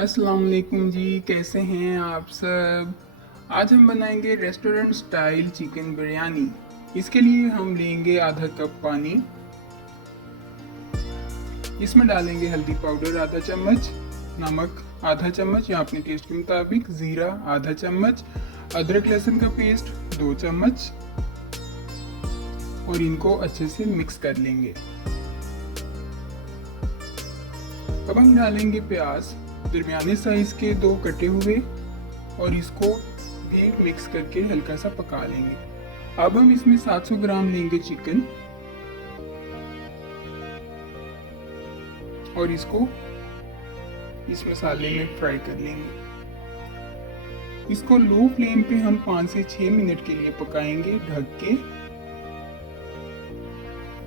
अस्सलाम वालेकुम जी, कैसे हैं आप सब। आज हम बनाएंगे रेस्टोरेंट स्टाइल चिकन बिरयानी। इसके लिए हम लेंगे आधा कप पानी, इसमें डालेंगे हल्दी पाउडर आधा चम्मच, नमक आधा चम्मच या अपने टेस्ट के मुताबिक, ज़ीरा आधा चम्मच, अदरक लहसुन का पेस्ट 2 चम्मच और इनको अच्छे से मिक्स कर लेंगे। अब हम डालेंगे प्याज दरमियाने साइज के 2 कटे हुए और इसको भी मिक्स करके हल्का सा पका लेंगे। अब हम इसमें 700 ग्राम लेंगे चिकन और इसको इस मसाले में फ्राई कर लेंगे। इसको लो फ्लेम पे हम 5 से 6 मिनट के लिए पकाएंगे ढक के,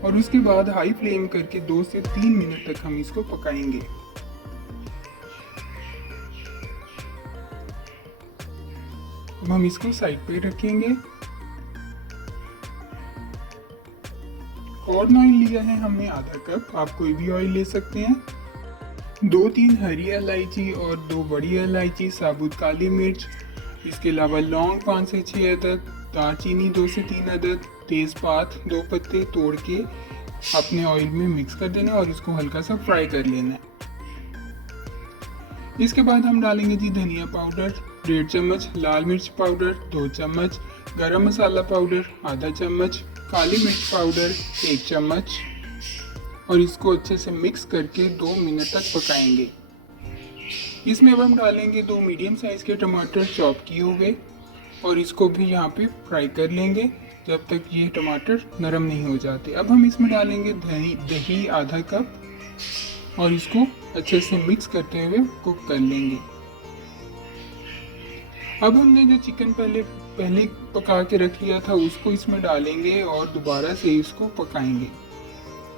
और उसके बाद हाई फ्लेम करके 2 से 3 मिनट तक हम इसको पकाएंगे। अब हम इसको साइड पे रखेंगे। कॉर्न ऑयल लिया है हमने आधा कप, आप कोई भी ऑयल ले सकते हैं। 2-3 हरी इलायची और 2 बड़ी इलायची, साबुत काली मिर्च, इसके अलावा लौंग 5 से 6 अदद, दालचीनी 2 से 3 अदद, तेज़पात 2 पत्ते तोड़ के अपने ऑयल में मिक्स कर देना और इसको हल्का सा फ्राई कर लेना है। इसके बाद हम डालेंगे जी धनिया पाउडर 1.5 चम्मच, लाल मिर्च पाउडर 2 चम्मच, गरम मसाला पाउडर आधा चम्मच, काली मिर्च पाउडर 1 चम्मच और इसको अच्छे से मिक्स करके 2 मिनट तक पकाएंगे। इसमें अब हम डालेंगे 2 मीडियम साइज़ के टमाटर चॉप किए हुए और इसको भी यहाँ पे फ्राई कर लेंगे जब तक ये टमाटर नरम नहीं हो जाते। अब हम इसमें डालेंगे दही आधा कप और इसको अच्छे से मिक्स करते हुए कुक कर लेंगे। अब हमने जो चिकन पहले पका के रख लिया था उसको इसमें डालेंगे और दोबारा से इसको पकाएंगे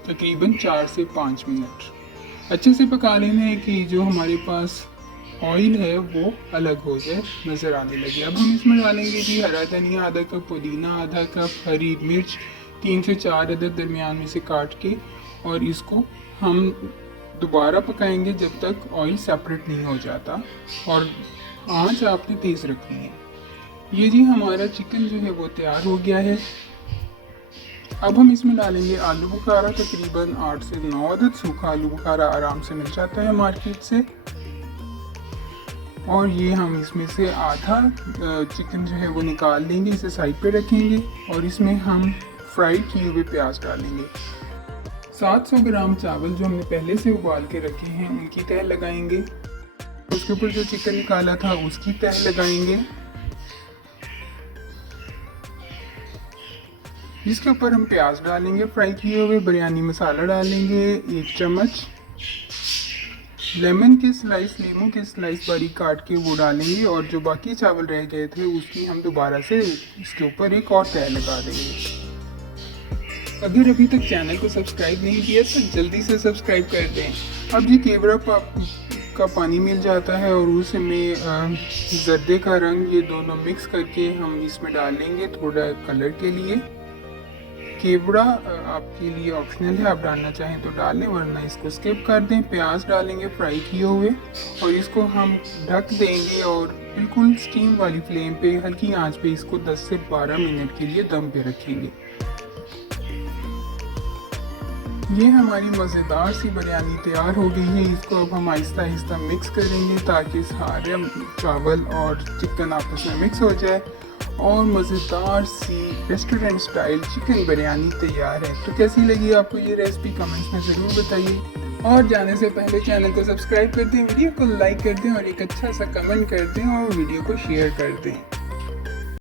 तकरीबन 4 से 5 मिनट। अच्छे से पका लेना है कि जो हमारे पास ऑयल है वो अलग हो जाए, नज़र आने लगे। अब हम इसमें डालेंगे जी हरा धनिया आधा कप, पुदीना आधा कप, हरी मिर्च 3 से 4 अदद दरमियान में से काट के, और इसको हम दोबारा पकाएंगे जब तक ऑयल सेपरेट नहीं हो जाता और आंच आपने तेज़ रखनी है। ये जी हमारा चिकन जो है वो तैयार हो गया है। अब हम इसमें डालेंगे आलू बुखारा, तकरीबन 8 से 9 अदद। सूखा आलू बुखारा आराम से मिल जाता है मार्केट से, और ये हम इसमें से आधा चिकन जो है वो निकाल लेंगे, इसे साइड पे रखेंगे और इसमें हम फ्राई किए हुए प्याज डालेंगे। 700 ग्राम चावल जो हमने पहले से उबाल के रखे हैं उनकी तह लगाएंगे, उसके ऊपर जो चिकन निकाला था उसकी तह लगाएंगे। इसके ऊपर हम प्याज डालेंगे फ्राई किए हुए, बिरयानी मसाला डालेंगे 1 चम्मच, लेमन के स्लाइस, नींबू के स्लाइस बारीक काट के वो डालेंगे, और जो बाकी चावल रह गए थे उसकी हम दोबारा से इसके ऊपर एक और तह लगा देंगे। अगर अभी तक चैनल को सब्सक्राइब नहीं किया तो जल्दी से सब्सक्राइब कर दें। अब ये केवड़ा का पानी मिल जाता है और उसमें जर्दे का रंग, ये दोनों मिक्स करके हम इसमें डालेंगे थोड़ा कलर के लिए। केवड़ा आपके लिए ऑप्शनल है, आप डालना चाहें तो डालें वरना इसको स्किप कर दें। प्याज डालेंगे फ्राई किए हुए और इसको हम ढक देंगे और बिल्कुल स्टीम वाली फ्लेम पे हल्की आंच पे इसको 10 से 12 मिनट के लिए दम पे रखेंगे। ये हमारी मज़ेदार सी बिरयानी तैयार हो गई है। इसको अब हम आहिस्ता आहिस्ता मिक्स करेंगे ताकि सारे चावल और चिकन आपस में मिक्स हो जाए और मज़ेदार सी रेस्टोरेंट स्टाइल चिकन बिरयानी तैयार है। तो कैसी लगी आपको ये रेसिपी, कमेंट्स में ज़रूर बताइए, और जाने से पहले चैनल को सब्सक्राइब कर दें, वीडियो को लाइक कर दें और एक अच्छा सा कमेंट कर दें और वीडियो को शेयर कर दें।